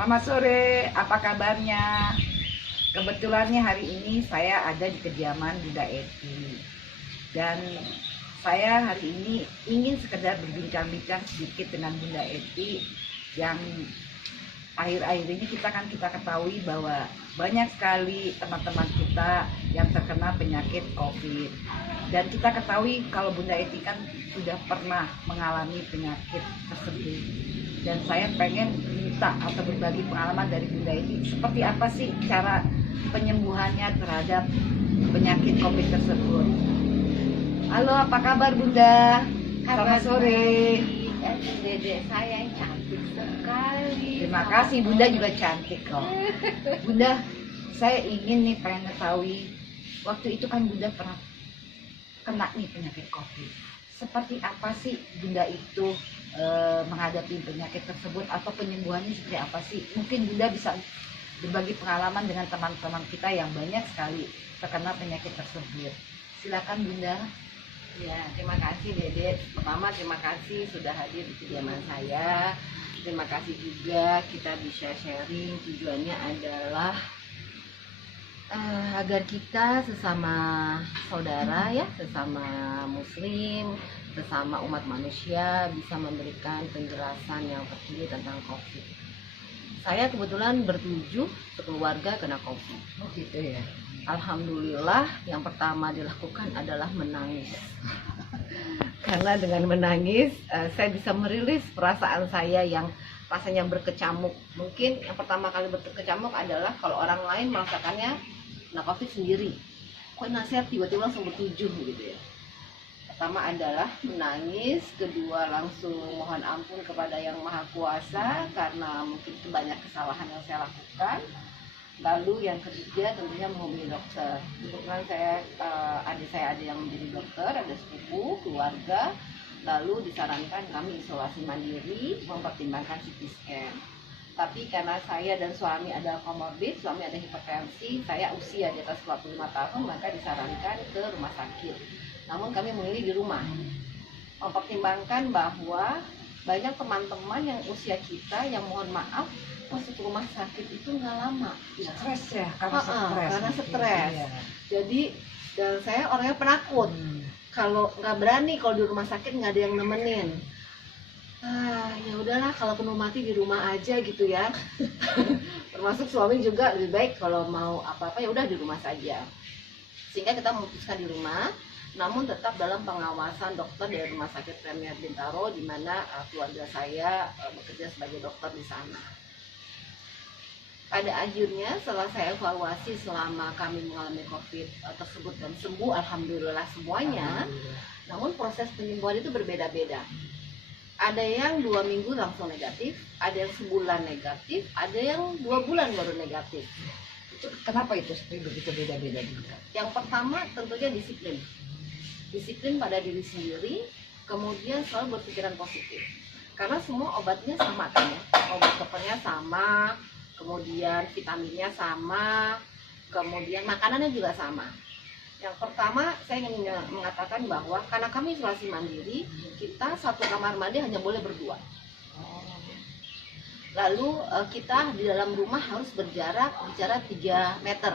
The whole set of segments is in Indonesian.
Selamat sore, apa kabarnya? Kebetulannya hari ini saya ada di kediaman Bunda Eti. Dan saya hari ini ingin sekedar berbincang-bincang sedikit dengan Bunda Eti yang akhir-akhir ini kita ketahui bahwa banyak sekali teman-teman kita yang terkena penyakit COVID. Dan kita ketahui kalau Bunda Eti kan sudah pernah mengalami penyakit tersebut. Dan saya pengen minta atau berbagi pengalaman dari Bunda Eti, seperti apa sih cara penyembuhannya terhadap penyakit COVID tersebut. Halo, apa kabar Bunda? Selamat sore. Dedek saya yang cantik sekali. Terima kasih, Bunda juga cantik kok. Bunda, saya ingin nih pengen ketahui, waktu itu kan Bunda pernah kena nih penyakit COVID. Seperti apa sih Bunda itu menghadapi penyakit tersebut, atau penyembuhannya seperti apa sih? Mungkin Bunda bisa berbagi pengalaman dengan teman-teman kita yang banyak sekali terkena penyakit tersebut. Silakan Bunda. Ya, terima kasih Dedek. Pertama terima kasih sudah hadir di kediaman saya. Terima kasih juga kita bisa sharing. Tujuannya adalah agar kita sesama saudara ya, sesama muslim, sesama umat manusia bisa memberikan penjelasan yang terkini tentang COVID. Saya kebetulan bertujuh sekeluarga kena COVID. Oh gitu ya. Alhamdulillah yang pertama dilakukan adalah menangis. Karena dengan menangis saya bisa merilis perasaan saya yang rasanya berkecamuk. Mungkin yang pertama kali berkecamuk adalah kalau orang lain merasakannya kena COVID sendiri. Kok nasihat tiba-tiba langsung bertujuh gitu ya. Pertama adalah menangis, kedua langsung mohon ampun kepada Yang Maha Kuasa karena mungkin banyak kesalahan yang saya lakukan. Lalu yang ketiga tentunya menghubungi dokter. Kebetulan adik saya ada yang menjadi dokter, ada sepupu, keluarga. Lalu disarankan kami isolasi mandiri, mempertimbangkan CT scan. Tapi karena saya dan suami ada komorbid, suami ada hipertensi, saya usia di atas 45 tahun, maka disarankan ke rumah sakit. Namun kami memilih di rumah, mempertimbangkan bahwa banyak teman-teman yang usia kita yang mohon maaf masuk rumah sakit itu nggak lama. Ya, stres ya, karena stres. Iya. Jadi dan saya orangnya penakut. Kalau nggak berani, kalau di rumah sakit nggak ada yang nemenin. Ya udahlah, kalau penuh mati di rumah aja gitu ya. Termasuk suami juga lebih baik kalau mau apa-apa ya udah di rumah saja. Sehingga kita memutuskan di rumah, namun tetap dalam pengawasan dokter dari Rumah Sakit Premier Bintaro, di mana keluarga saya bekerja sebagai dokter di sana. Pada akhirnya setelah saya evaluasi selama kami mengalami COVID tersebut dan sembuh, alhamdulillah semuanya. Namun proses penyembuhan itu berbeda-beda. Ada yang 2 minggu langsung negatif, ada yang sebulan negatif, ada yang 2 bulan baru negatif. Kenapa itu begitu beda-beda juga? Yang pertama tentunya disiplin. Disiplin pada diri sendiri, kemudian selalu berpikiran positif. Karena semua obatnya sama kan ya, obat covernya sama, kemudian vitaminnya sama, kemudian makanannya juga sama. Yang pertama saya ingin mengatakan bahwa karena kami isolasi mandiri, kita satu kamar mandi hanya boleh berdua. Lalu kita di dalam rumah harus berjarak 3 meter.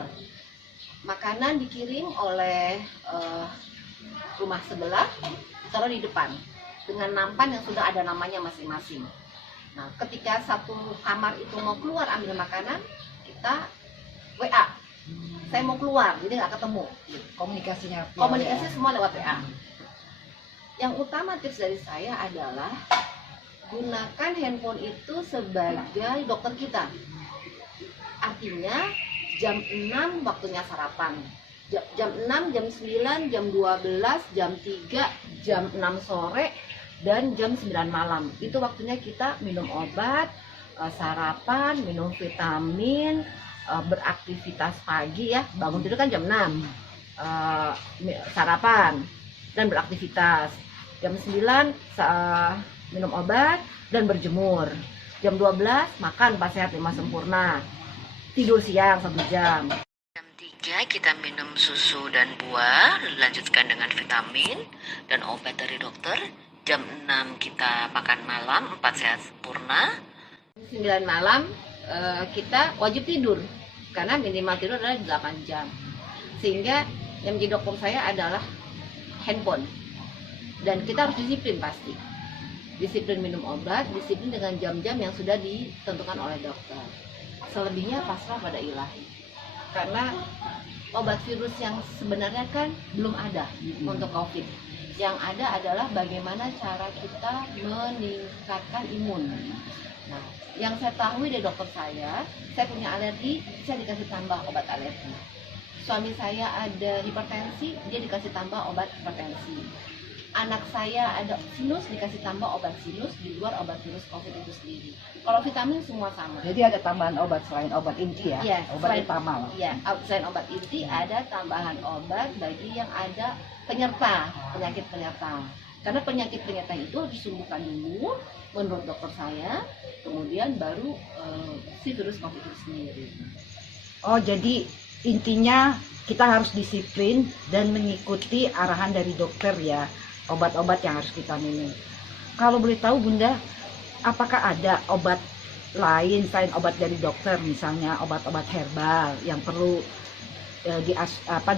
Makanan dikirim oleh rumah sebelah, taruh di depan dengan nampan yang sudah ada namanya masing-masing. Nah, ketika satu kamar itu mau keluar ambil makanan, kita WA. Saya mau keluar, jadi nggak ketemu. Komunikasi semua lewat WA. Yang utama tips dari saya adalah gunakan handphone itu sebagai dokter kita. Artinya jam 6 waktunya sarapan, jam 6, jam 9, jam 12, jam 3, jam 6 sore, dan jam 9 malam. Itu waktunya kita minum obat, sarapan, minum vitamin, beraktivitas pagi ya, bangun tidur kan jam 6, sarapan dan beraktivitas. Jam 9 minum obat dan berjemur. Jam 12 makan pas sehat 5 sempurna. Tidur siang 1 jam. Jam 3 kita minum susu dan buah, lanjutkan dengan vitamin dan obat dari dokter. Jam 6 kita makan malam 4 sehat sempurna. 9 malam kita wajib tidur karena minimal tidur adalah 8 jam. Sehingga yang menjadi dokter saya adalah handphone. Dan kita harus disiplin pasti. Disiplin minum obat, disiplin dengan jam-jam yang sudah ditentukan oleh dokter. Selebihnya pasrah pada ilahi. Karena obat virus yang sebenarnya kan belum ada untuk COVID. Yang ada adalah bagaimana cara kita meningkatkan imun. Nah, yang saya tahu dari dokter saya punya alergi, saya dikasih tambah obat alergi. Suami saya ada hipertensi, dia dikasih tambah obat hipertensi. Anak saya ada sinus, dikasih tambah obat sinus di luar obat virus COVID itu sendiri. Kalau vitamin semua sama. Jadi ada tambahan obat selain obat inti ya? Iya, Obat utama. Iya, selain obat inti ada tambahan obat bagi yang ada penyerta, penyakit penyerta. Karena penyakit penyerta itu harus disembuhkan dulu menurut dokter saya, kemudian baru si virus COVID itu sendiri. Oh, jadi intinya kita harus disiplin dan mengikuti arahan dari dokter ya, obat-obat yang harus kita minum. Kalau boleh tahu Bunda, apakah ada obat lain selain obat dari dokter, misalnya obat-obat herbal yang perlu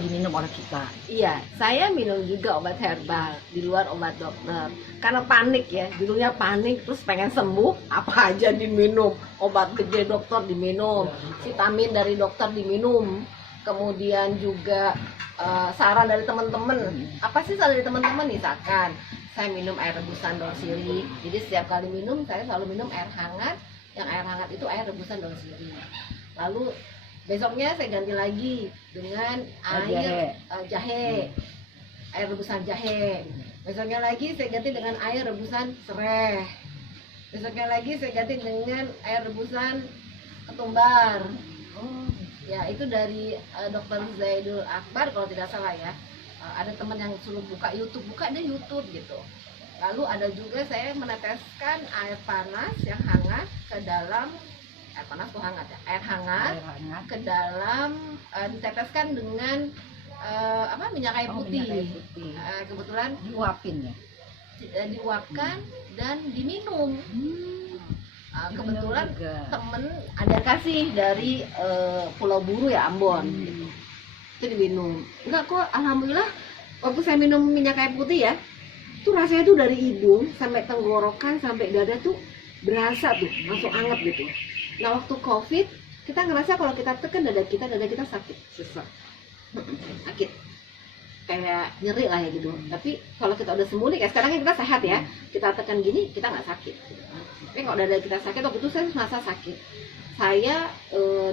diminum oleh kita? Iya, saya minum juga obat herbal di luar obat dokter. Karena panik ya, dulunya panik terus pengen sembuh, apa aja diminum. Obat gede dokter diminum, vitamin dari dokter diminum. Kemudian juga saran dari teman-teman. Apa sih saran dari teman-teman? Misalkan saya minum air rebusan daun sirih. Jadi setiap kali minum saya selalu minum air hangat. Yang air hangat itu air rebusan daun sirih. Lalu besoknya saya ganti lagi dengan air jahe, air rebusan jahe. Besoknya lagi saya ganti dengan air rebusan serai. Besoknya lagi saya ganti dengan air rebusan ketumbar. Ya itu dari Dr. Zaidul Akbar kalau tidak salah ya. Ada teman yang suruh buka deh YouTube gitu. Lalu ada juga saya meneteskan air panas yang hangat ke dalam air panas tuh hangat ya, air hangat ke dalam diteteskan dengan minyak kayu putih. Kebetulan Diuapin ya? Diuapkan dan diminum. Kebetulan temen ada kasih dari Pulau Buru ya, Ambon. Itu diminum. Enggak kok, alhamdulillah waktu saya minum minyak kayu putih ya, tuh rasanya tuh dari hidung sampai tenggorokan sampai dada tuh berasa tuh langsung anget gitu. Nah waktu COVID kita ngerasa kalau kita tekan dada kita sakit, sesak, sakit, kayak nyeri lah ya gitu. Tapi kalau kita udah sembuh nih, kayak sekarang kan kita sehat ya, kita tekan gini kita nggak sakit. Tapi kalau dada kita sakit, waktu itu saya merasa sakit. Saya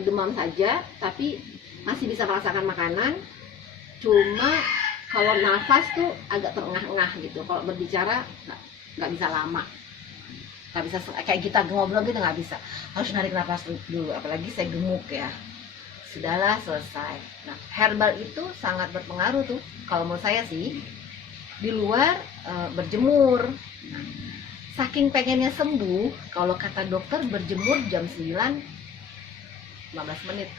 demam saja, tapi masih bisa merasakan makanan. Cuma kalau nafas tuh agak terengah-engah gitu. Kalau berbicara nggak bisa lama. Nggak bisa kayak kita ngobrol gitu, nggak bisa, harus narik nafas dulu, apalagi saya gemuk ya. Sudahlah, selesai. Nah, herbal itu sangat berpengaruh tuh kalau menurut saya sih. Di luar berjemur. Nah, saking pengennya sembuh, kalau kata dokter berjemur jam 9 15 menit.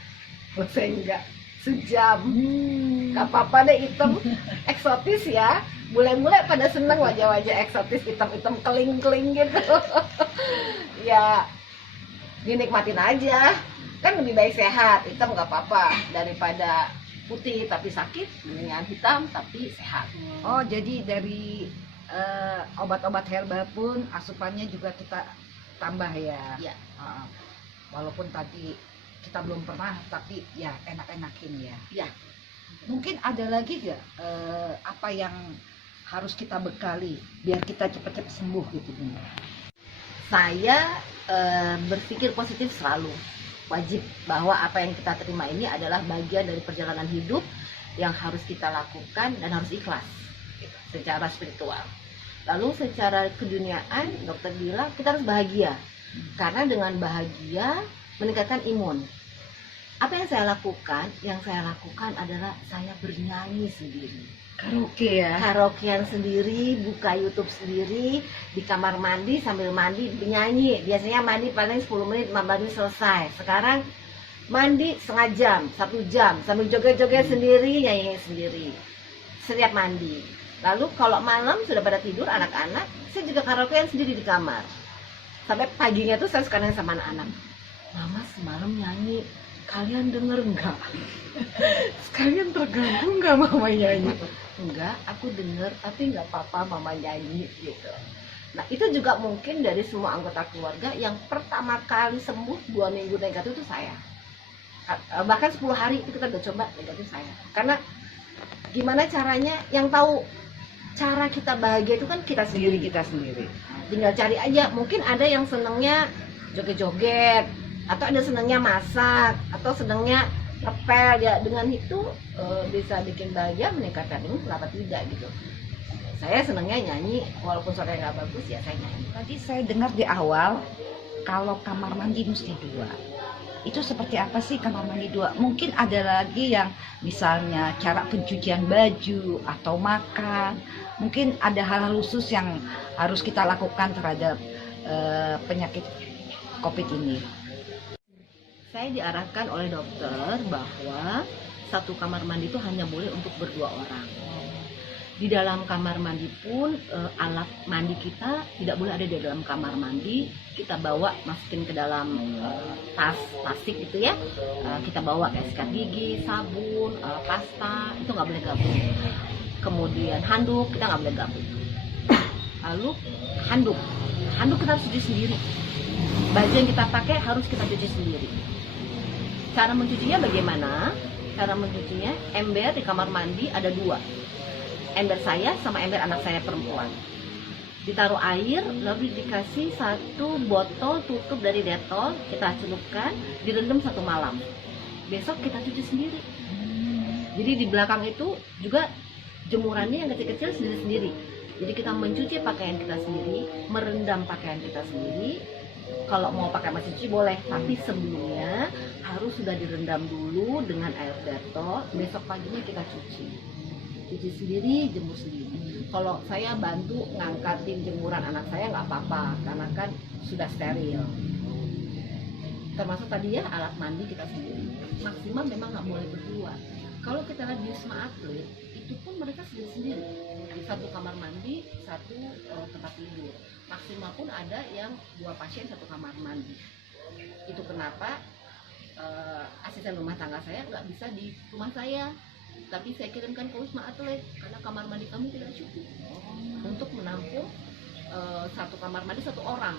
Buat saya enggak, sejam. Gak apa-apa deh, hitam eksotis ya. Mulai pada seneng wajah-wajah eksotis hitam-hitam keling-keling gitu. Ya dinikmatin aja, kan lebih baik sehat. Hitam gak apa-apa daripada putih tapi sakit, dengan hitam tapi sehat. Oh, jadi dari obat-obat herbal pun asupannya juga kita tambah ya? Iya. Walaupun tadi kita belum pernah, tapi ya enak-enakin ya. Iya. Mungkin ada lagi gak apa yang harus kita bekali biar kita cepat-cepat sembuh gitu Bunda? Saya berpikir positif selalu. Wajib bahwa apa yang kita terima ini adalah bagian dari perjalanan hidup yang harus kita lakukan dan harus ikhlas secara spiritual. Lalu secara keduniaan dokter bilang kita harus bahagia, karena dengan bahagia meningkatkan imun. Apa yang saya lakukan? Yang saya lakukan adalah saya bernyanyi sendiri. Karaoke ya? Karaokean sendiri, buka YouTube sendiri, di kamar mandi sambil mandi bernyanyi. Biasanya mandi paling 10 menit, 15 menit selesai. Sekarang mandi setengah jam, 1 jam, sambil joget-joget sendiri, nyanyi sendiri setiap mandi. Lalu kalau malam sudah pada tidur anak-anak, saya juga karaokean sendiri di kamar. Sampai paginya tuh saya suka nyanyi sama anak-anak. Mama semalam nyanyi, kalian denger nggak? Sekalian terganggu nggak Mama nyanyi? Enggak, aku denger, tapi nggak apa-apa Mama nyanyi gitu. Nah itu juga mungkin dari semua anggota keluarga yang pertama kali sembuh 2 minggu negatif itu saya. Bahkan 10 hari itu kita udah coba negatif saya. Karena gimana caranya, yang tahu cara kita bahagia itu kan kita sendiri. Tinggal cari aja, mungkin ada yang senengnya joget-joget, atau ada senengnya masak, atau senengnya ngepel ya. Dengan itu bisa bikin bahagia, meningkatkan ini, kenapa tidak gitu. Saya senengnya nyanyi, walaupun suaranya nggak bagus ya saya nyanyi. Tadi saya dengar di awal kalau kamar mandi mesti 2. Itu seperti apa sih kamar mandi 2? Mungkin ada lagi yang misalnya cara pencucian baju atau makan. Mungkin ada hal-hal khusus yang harus kita lakukan terhadap penyakit COVID ini. Saya diarahkan oleh dokter bahwa satu kamar mandi itu hanya boleh untuk berdua orang. Di dalam kamar mandi pun alat mandi kita tidak boleh ada di dalam kamar mandi. Kita bawa, masukin ke dalam tas plastik gitu ya. Kita bawa kayak sikat gigi, sabun, pasta, itu nggak boleh gabung. Kemudian handuk kita nggak boleh gabung. Lalu handuk kita harus cuci sendiri. Baju yang kita pakai harus kita cuci sendiri. Cara mencucinya bagaimana? Cara mencucinya, ember di kamar mandi ada 2. Ember saya sama ember anak saya perempuan. Ditaruh air, lalu dikasih 1 botol tutup dari Dettol, kita celupkan, direndam 1 malam. Besok kita cuci sendiri. Jadi di belakang itu juga jemurannya yang kecil-kecil sendiri-sendiri. Jadi kita mencuci pakaian kita sendiri, merendam pakaian kita sendiri. Kalau mau pakai mesin cuci boleh, tapi sebelumnya harus sudah direndam dulu dengan air Dettol. Besok paginya kita cuci sendiri, jemur sendiri. Kalau saya bantu ngangkatin jemuran anak saya nggak apa-apa, karena kan sudah steril. Termasuk tadi ya alat mandi kita sendiri. Maksimal memang nggak boleh berdua. Kalau kita lihat di Wisma Atlet, itu pun mereka sendiri-sendiri. Di 1 kamar mandi, 1 tempat tidur. Maksimal pun ada yang 2 pasien 1 kamar mandi. Itu kenapa asisten rumah tangga saya nggak bisa di rumah saya, tapi saya kirimkan ke Wisma Atlet karena kamar mandi kami tidak cukup untuk menampung 1 kamar mandi 1 orang.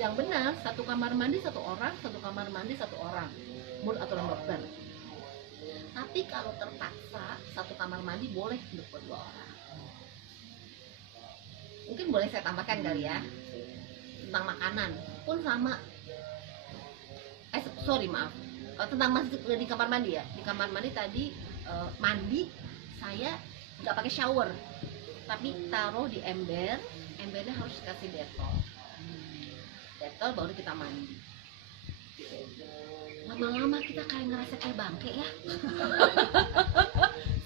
Yang benar 1 kamar mandi 1 orang, 1 kamar mandi 1 orang, menurut aturan dokter. Tapi kalau terpaksa 1 kamar mandi boleh untuk berdua orang. Mungkin boleh saya tambahkan kali ya, tentang makanan pun sama. Maaf, tentang masih di kamar mandi ya. Di kamar mandi tadi mandi saya nggak pakai shower, tapi taruh di ember. Embernya harus dikasih Dettol baru kita mandi. Lama-lama kita kayak ngerasa kayak bangke ya.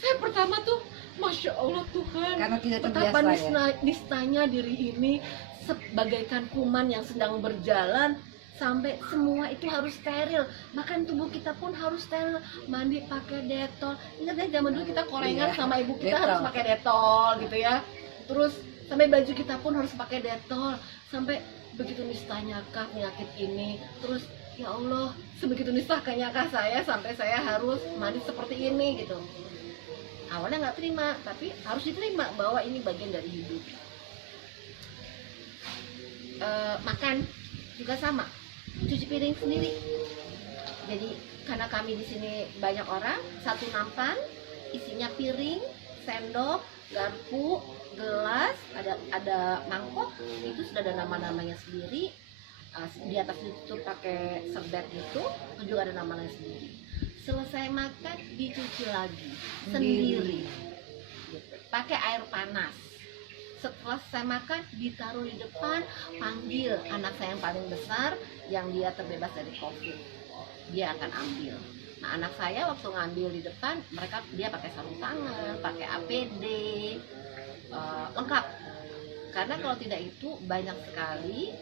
Saya pertama tuh Masya Allah Tuhan, Karena tidak betapa terbiasa ya. nistanya diri ini sebagaikan kuman yang sedang berjalan, sampai semua itu harus steril. Bahkan tubuh kita pun harus steril. Mandi pakai Dettol. Ingat ya zaman dulu kita korengan sama ibu kita Dettol. harus pakai Dettol gitu ya. Terus sampai baju kita pun harus pakai Dettol. Sampai begitu nistanya kah penyakit ini. Terus ya Allah, sebegitu nistanya kah saya sampai saya harus mandi seperti ini gitu. Awalnya nggak terima, tapi harus diterima bahwa ini bagian dari hidup. Makan juga sama, cuci piring sendiri. Jadi karena kami di sini banyak orang, 1 nampan isinya piring, sendok, garpu, gelas, ada mangkok, itu sudah ada nama-namanya sendiri. Di atas itu pakai serbet itu juga ada namanya sendiri. Selesai makan dicuci lagi sendiri. Gitu. Pakai air panas. Setelah saya makan ditaruh di depan, panggil anak saya yang paling besar yang dia terbebas dari COVID, dia akan ambil. Nah anak saya waktu ngambil di depan, dia pakai sarung tangan, pakai APD, lengkap. Karena kalau tidak itu banyak sekali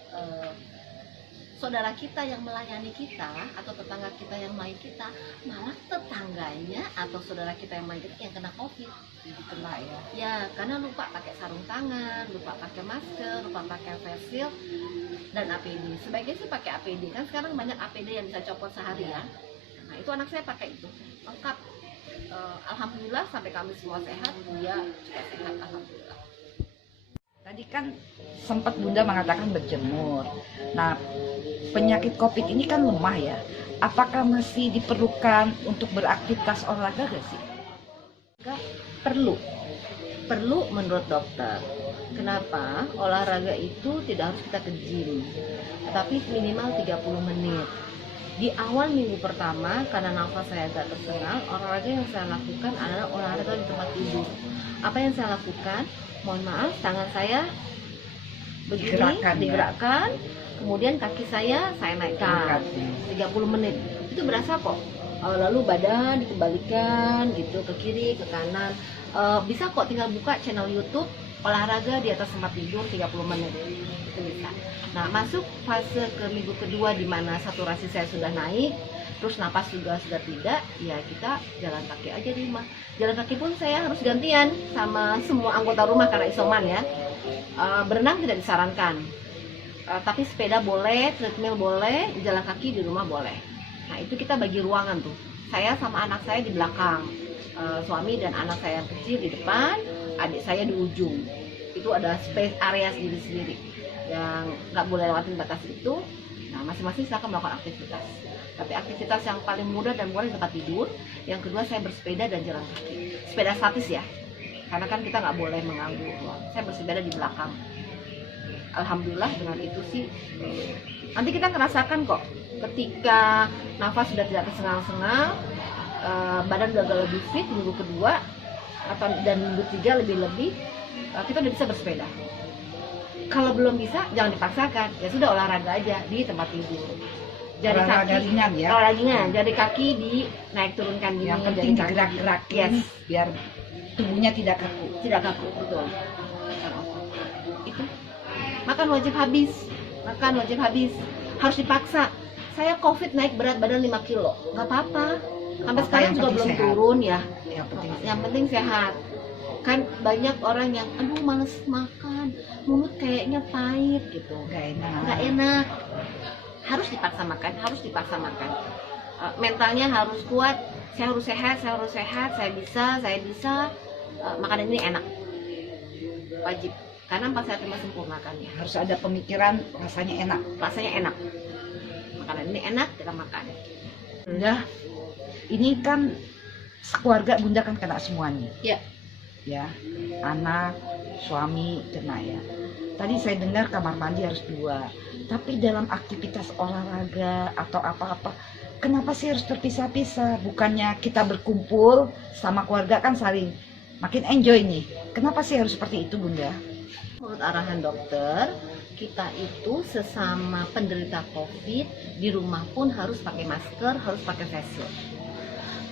saudara kita yang melayani kita atau tetangga kita yang melayani kita, malah tetangganya atau saudara kita yang melayani kita yang kena COVID. Jadi kena ya. Ya, karena lupa pakai sarung tangan, lupa pakai masker, lupa pakai face shield dan APD. Sebaiknya sih pakai APD, kan sekarang banyak APD yang bisa copot sehari ya. Nah, itu anak saya pakai itu, lengkap. Alhamdulillah sampai kami semua sehat, dia juga sehat, alhamdulillah. Tadi kan sempat Bunda mengatakan berjemur. Nah, penyakit COVID ini kan lemah ya. Apakah masih diperlukan untuk beraktivitas olahraga gak sih? Enggak, perlu menurut dokter. Kenapa? Olahraga itu tidak harus kita ke gym, tapi minimal 30 menit. Di awal minggu pertama, karena nafas saya agak tersengal, olahraga yang saya lakukan adalah olahraga di tempat tidur. Apa yang saya lakukan? Mohon maaf, tangan saya begini, digerakkan, kemudian kaki saya naikkan 30 menit. Itu berasa kok. Lalu badan dikembalikan gitu ke kiri, ke kanan. Bisa kok tinggal buka channel YouTube olahraga di atas tempat tidur 30 menit. Itu bisa. Nah, masuk fase ke minggu kedua di mana saturasi saya sudah naik, terus napas juga sudah tidak, ya kita jalan kaki aja di rumah. Jalan kaki pun saya harus gantian sama semua anggota rumah karena isoman ya. Berenang tidak disarankan, tapi sepeda boleh, treadmill boleh, jalan kaki di rumah boleh. Nah, itu kita bagi ruangan tuh. Saya sama anak saya di belakang, suami dan anak saya yang kecil di depan, adik saya di ujung. Itu ada space area sendiri-sendiri yang nggak boleh lewatin batas itu. Nah, masing-masing silakan melakukan aktivitas. Tapi aktivitas yang paling mudah dan murah di tempat tidur. Yang kedua, saya bersepeda dan jalan kaki. Sepeda statis ya, karena kan kita nggak boleh mengganggu. Saya bersepeda di belakang. Alhamdulillah dengan itu sih. Nanti kita merasakan kok, ketika nafas sudah tidak tersengal-sengal, badan udah agak lebih fit minggu kedua dan minggu 3 lebih-lebih, kita udah bisa bersepeda. Kalau belum bisa, jangan dipaksakan. Ya sudah, olahraga aja di tempat tidur. Jari Olahraga kaki ringan ya. olahraga ringan, jari kaki naik turunkan gini. Yang penting jari kaki. digerak-gerakin Yes. biar tubuhnya tidak kaku. Tidak kaku, betul. Itu makan wajib habis, harus dipaksa. Saya COVID naik berat badan 5 kilo, nggak apa-apa. Sampai sekarang juga belum sehat. turun ya. Yang Penting sehat. Kan banyak orang yang aduh males makan, mulut kayaknya pahit gitu, nggak enak. Harus dipaksa makan. Mentalnya harus kuat. Saya harus sehat, saya bisa. Makanan ini enak, wajib. Karena 4 sehat 5 sempurna kan ya. harus ada pemikiran rasanya enak. Makanan ini enak, kita makan. Bunda, ini kan sekeluarga Bunda kan kena semuanya. Ya. Ya, anak, suami kena ya. Tadi saya dengar kamar mandi harus 2. Tapi dalam aktivitas olahraga atau apa-apa, kenapa sih harus terpisah-pisah? Bukannya kita berkumpul sama keluarga kan saling makin enjoy nih. Kenapa sih harus seperti itu, Bunda? Menurut arahan dokter, kita itu sesama penderita COVID di rumah pun harus pakai masker, harus pakai face shield.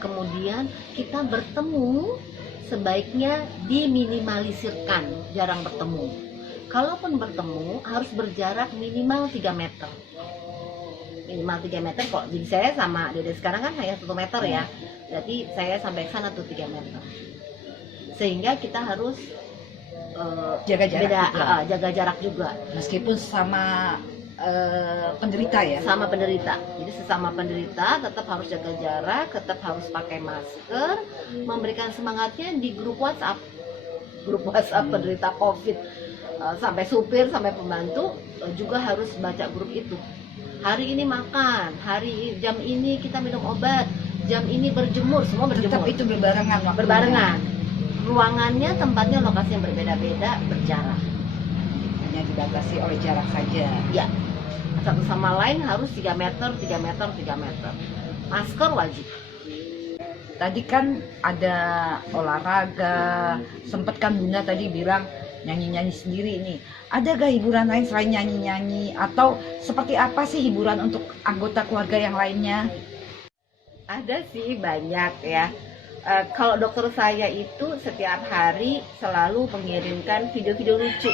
Kemudian kita bertemu sebaiknya diminimalisirkan, jarang bertemu. Kalaupun bertemu harus berjarak minimal 3 meter. Minimal 3 meter kok. Jadi saya sama Dede sekarang kan hanya 1 meter ya. Jadi saya sampai sana tuh 3 meter. Sehingga kita harus Jaga jarak juga. jaga jarak juga. Meskipun sama penderita ya. Sama penderita. Jadi sesama penderita tetap harus jaga jarak, tetap harus pakai masker, memberikan semangatnya di grup WhatsApp penderita COVID. Sampai supir, sampai pembantu juga harus baca grup itu. Hari ini makan, jam ini kita minum obat, jam ini berjemur, semua berjemur. Tetap itu berbarengan waktunya. Berbarengan. Ruangannya, tempatnya, lokasi yang berbeda-beda, berjarak. Hanya dibatasi oleh jarak saja. Ya, satu sama lain harus 3 meter. Masker wajib. Tadi kan ada olahraga, sempet kan Bunda tadi bilang nyanyi-nyanyi sendiri ini. Ada gak hiburan lain selain nyanyi-nyanyi? Atau seperti apa sih hiburan untuk anggota keluarga yang lainnya? Ada sih, banyak ya. Kalau dokter saya itu setiap hari selalu mengirimkan video-video lucu.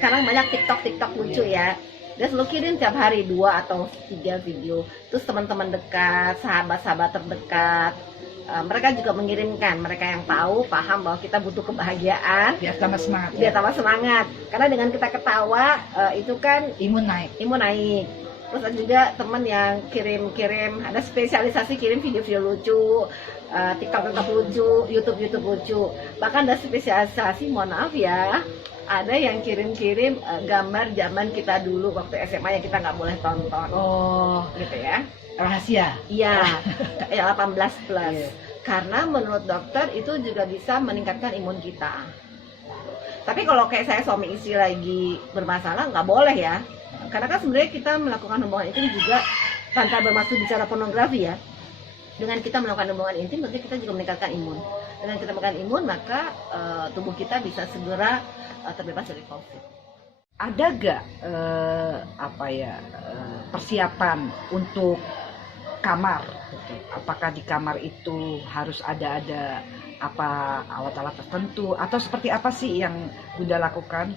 Sekarang banyak TikTok lucu ya. Dia selalu kirim tiap hari 2 atau 3 video. Terus teman-teman dekat, sahabat-sahabat terdekat, mereka juga mengirimkan. Mereka yang tahu, paham bahwa kita butuh kebahagiaan, Biar tambah semangat. biar tambah semangat. Karena dengan kita ketawa, itu kan Imun naik. imun naik. Terus ada juga teman yang kirim, ada spesialisasi kirim video-video lucu, TikTok lucu, YouTube lucu. Bahkan ada spesialisasi, mohon maaf ya, ada yang kirim-kirim gambar zaman kita dulu waktu SMA yang kita nggak boleh tonton. Oh, Gitu ya. rahasia. Iya, yang 18 plus. Iya. Karena menurut dokter itu juga bisa meningkatkan imun kita. Tapi kalau kayak saya suami istri lagi bermasalah nggak boleh ya. Karena kan sebenarnya kita melakukan hubungan intim juga tanpa bermaksud bicara pornografi ya. Dengan kita melakukan hubungan intim berarti kita juga meningkatkan imun. Dengan kita meningkatkan imun maka tubuh kita bisa segera terbebas dari COVID. Ada gak persiapan untuk kamar? Apakah di kamar itu harus ada apa alat-alat tertentu atau seperti apa sih yang Bunda lakukan?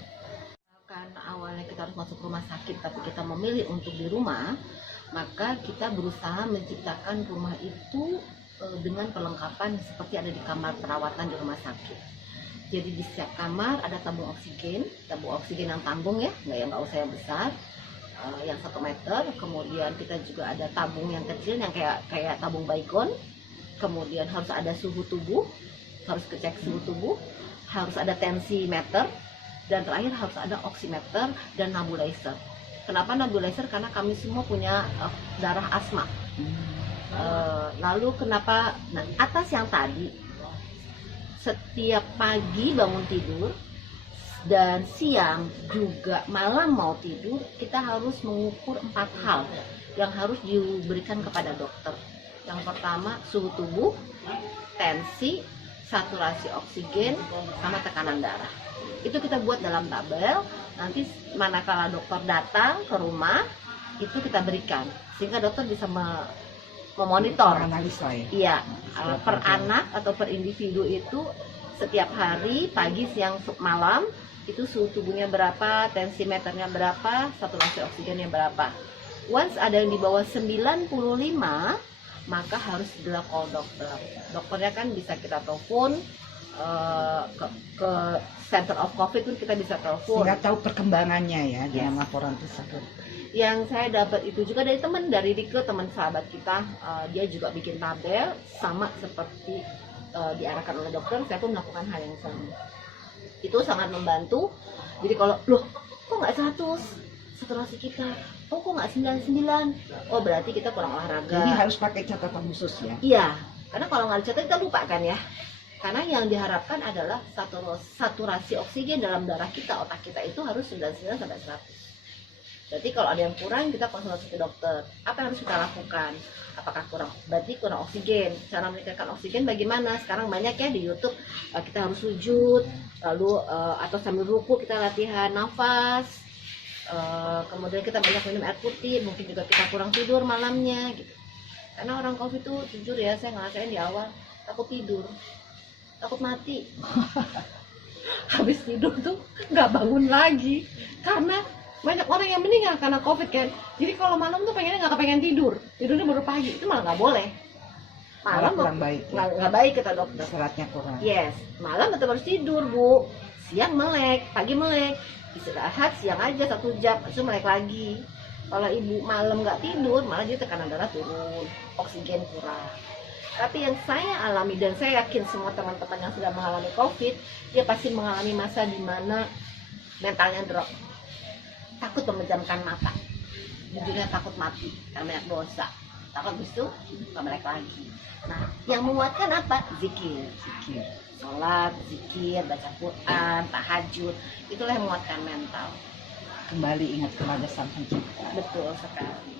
Karena awalnya kita harus masuk rumah sakit tapi kita memilih untuk di rumah, maka kita berusaha menciptakan rumah itu dengan perlengkapan seperti ada di kamar perawatan di rumah sakit. Jadi di setiap kamar ada tabung oksigen yang tanggung ya, nggak usah yang besar, yang 1 meter. Kemudian kita juga ada tabung yang kecil yang kayak tabung baygon. Kemudian harus ada suhu tubuh, harus kecek suhu tubuh, harus ada tensimeter, dan terakhir harus ada oximeter dan nebulizer. Kenapa nebulizer? Karena kami semua punya darah asma. Lalu kenapa? Nah, atas yang tadi, setiap pagi bangun tidur dan siang juga malam mau tidur, kita harus mengukur 4 hal yang harus diberikan kepada dokter. Yang pertama suhu tubuh, tensi, saturasi oksigen, sama tekanan darah. Itu kita buat dalam tabel. Nanti manakala dokter datang ke rumah, itu kita berikan sehingga dokter bisa memonitor. Analisa ya. Iya, per anak atau per individu itu setiap hari, pagi, siang, malam, itu suhu tubuhnya berapa, tensimeternya berapa, saturasi oksigennya berapa. Once ada yang di bawah 95, maka harus segera call dokter. Dokternya kan bisa kita telepon ke Center of COVID pun kita bisa telepon. Nggak tahu perkembangannya ya dengan Yes. laporan tersebut. Yang saya dapat itu juga dari teman, dari Rike, teman sahabat kita, dia juga bikin tabel sama seperti diarahkan oleh dokter. Saya pun melakukan hal yang sama. Itu sangat membantu. Jadi kalau kok nggak 100 saturasi kita, kok nggak 99, oh berarti kita kurang olahraga. Jadi harus pakai catatan khusus ya. Iya, karena kalau nggak dicatat kita lupa kan ya. Karena yang diharapkan adalah saturasi oksigen dalam darah kita, otak kita itu harus 99 sampai 100. Berarti kalau ada yang kurang, kita konsultasi ke dokter. Apa yang harus kita lakukan? Apakah kurang? Berarti kurang oksigen. Cara meningkatkan oksigen bagaimana? Sekarang banyak ya di YouTube. Kita harus sujud, lalu atau sambil ruku kita latihan nafas. Kemudian kita banyak minum air putih. Mungkin juga kita kurang tidur malamnya. Gitu. Karena orang COVID itu jujur ya, saya ngerasain di awal takut tidur, takut mati. Habis tidur tuh nggak bangun lagi karena banyak orang yang meninggal karena COVID kan. Jadi kalau malam tuh pengennya nggak kepengen tidur, tidurnya baru pagi, itu malah nggak boleh. Malam kurang baik ya. nggak baik kata dokter. Seratnya kurang. Yes, malam tetap harus tidur bu. Siang melek, pagi melek, istirahat siang aja 1 jam, terus melek lagi. Kalau ibu malam nggak tidur, malah dia tekanan darah turun, oksigen kurang. Tapi yang saya alami dan saya yakin semua teman-teman yang sudah mengalami COVID, dia pasti mengalami masa di mana mentalnya drop. Takut memejamkan mata, jujurnya takut mati karena banyak dosa, takut itu nggak melek lagi. Nah, yang menguatkan apa? Zikir, sholat, zikir, baca Quran, tahajud, itulah yang menguatkan mental. Kembali ingat kepada Sang Pencipta. Betul sekali.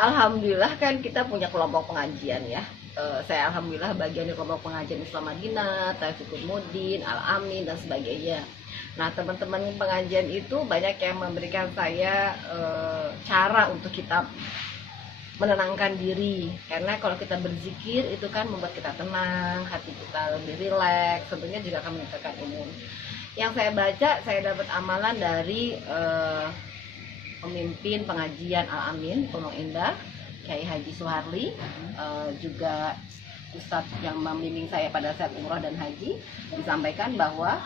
Alhamdulillah kan kita punya kelompok pengajian ya. Saya alhamdulillah bagian dari kelompok pengajian Islam Madinah, Taufikul Mudin, Al Amin dan sebagainya. Nah, teman-teman pengajian itu banyak yang memberikan saya cara untuk kita menenangkan diri. Karena kalau kita berzikir itu kan membuat kita tenang, hati kita lebih rileks, tentunya juga akan meningkatkan imun. Yang saya baca, saya dapat amalan dari pemimpin pengajian Al-Amin Pondok Indah, Kiai Haji Suharli, juga Ustadz yang membimbing saya pada saat umrah dan haji, disampaikan bahwa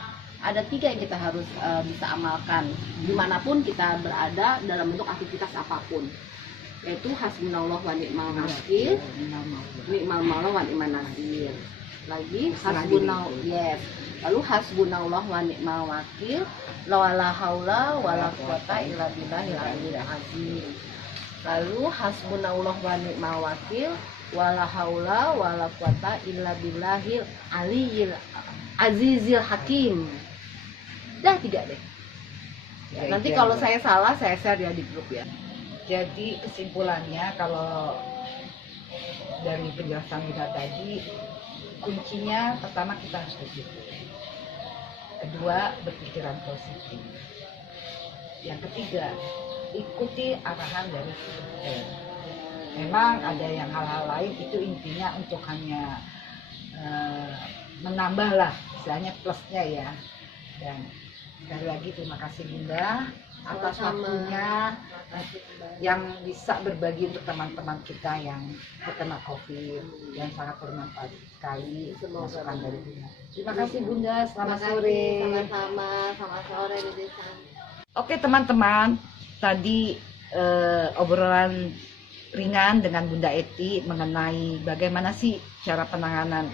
ada 3 yang kita harus bisa amalkan dimanapun kita berada dalam bentuk aktivitas apapun, yaitu hasbunallah wa ni'mal wakil, ni'mal maula wa ni'man nasir. Lagi lalu hasbunallah wa ni'mal wakil, la haula wala quwata illa billahil aliyil azim. Lalu hasbunallah wa ni'mal wakil, wala haula wala quwata illa billahil aliyil azizil hakim. Dah 3 deh. Ya, nanti kalau saya salah saya share ya di grup ya. Jadi kesimpulannya kalau dari penjelasan Bunda tadi, kuncinya pertama kita harus bersyukur, kedua berpikiran positif, yang ketiga ikuti arahan dari Tuhan. Memang ada yang hal-hal lain itu intinya untuk hanya menambah lah istilahnya plusnya ya. Dan sekali lagi terima kasih Bunda atas waktunya yang bisa berbagi untuk teman-teman kita yang terkena COVID, yang sangat bermanfaat sekali masukan dari Bunda. Terima kasih Bunda, selamat sore. Sama-sama, selamat sore di desa. Oke teman-teman, tadi obrolan ringan dengan Bunda Eti mengenai bagaimana sih cara penanganan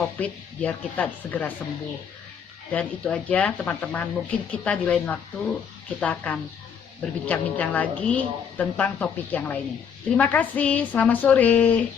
COVID biar kita segera sembuh. Dan itu aja teman-teman, mungkin kita di lain waktu kita akan berbincang-bincang lagi tentang topik yang lainnya. Terima kasih, selamat sore.